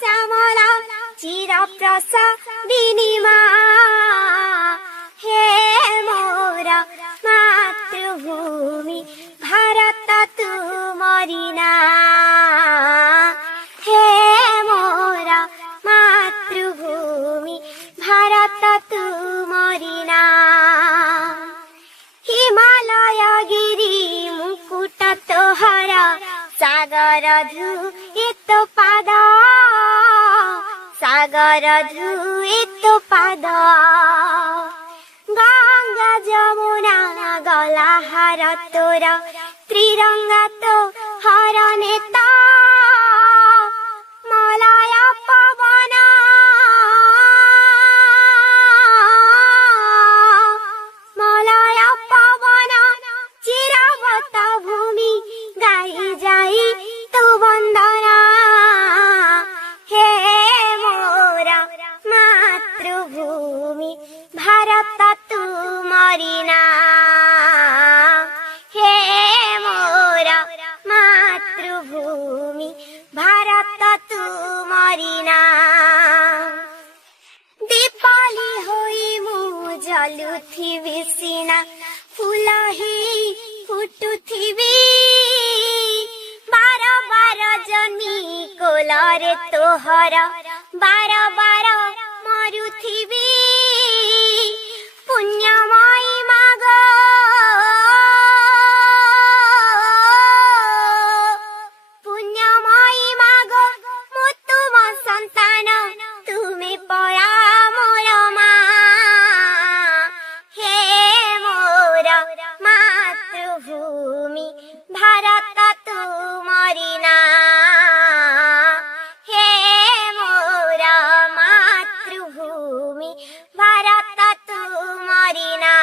শ্যামলা চিরপ্রসাদিনী মা, হে মোরা মাতৃভূমি ভারত তুমরি না, হে মোরা মাতৃভূমি ভারত তুমরি না। হিমালয় গিরি মুকুট তোহর, সাগর ধুয়ে তো পাদ, সাগর ধুয়ে তো পাদ। গঙ্গা যমুনা গলাহার তোর, ত্রিরঙ্গা তো হর নেতা। মলয় পবন মলয় পবন চিরবত ভূমি, গাই যাই তো বন্দনা, হে মোরা মাতৃভূমি ভারত তুমরি না, হে মোরা মাতৃভূমি ভারত তুমরি না। দীপালি হই মু জলুথিবি সিনা, ফুল হি ফুটুথিবি, বার বার জন্মি কোলরে তোহর, বার বার মরুথিবি। পুণ্যময়ী মাগ, পুণ্যময়ী মাগ, মু তুম সন্তান, তুমি পরা মোর মা, হে মোরা মাতৃভূমি ভারত তুমরি না, হে মোরা মাতৃভূমি ভারত তুমরি না।